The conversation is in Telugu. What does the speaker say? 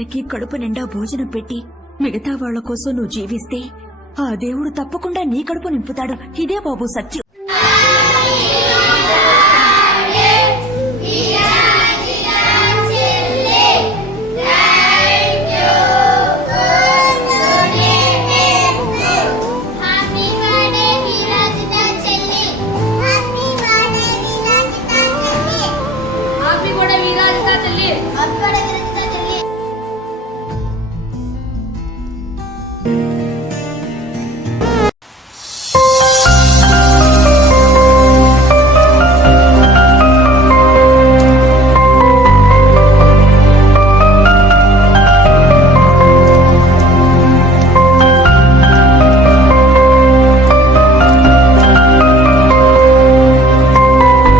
అందరికీ కడుపు నిండా భోజనం పెట్టి మిగతా వాళ్ల కోసం నువ్వు జీవిస్తే ఆ దేవుడు తప్పకుండా నీ కడుపు నింపుతాడు. ఇదే బాబు సత్యం.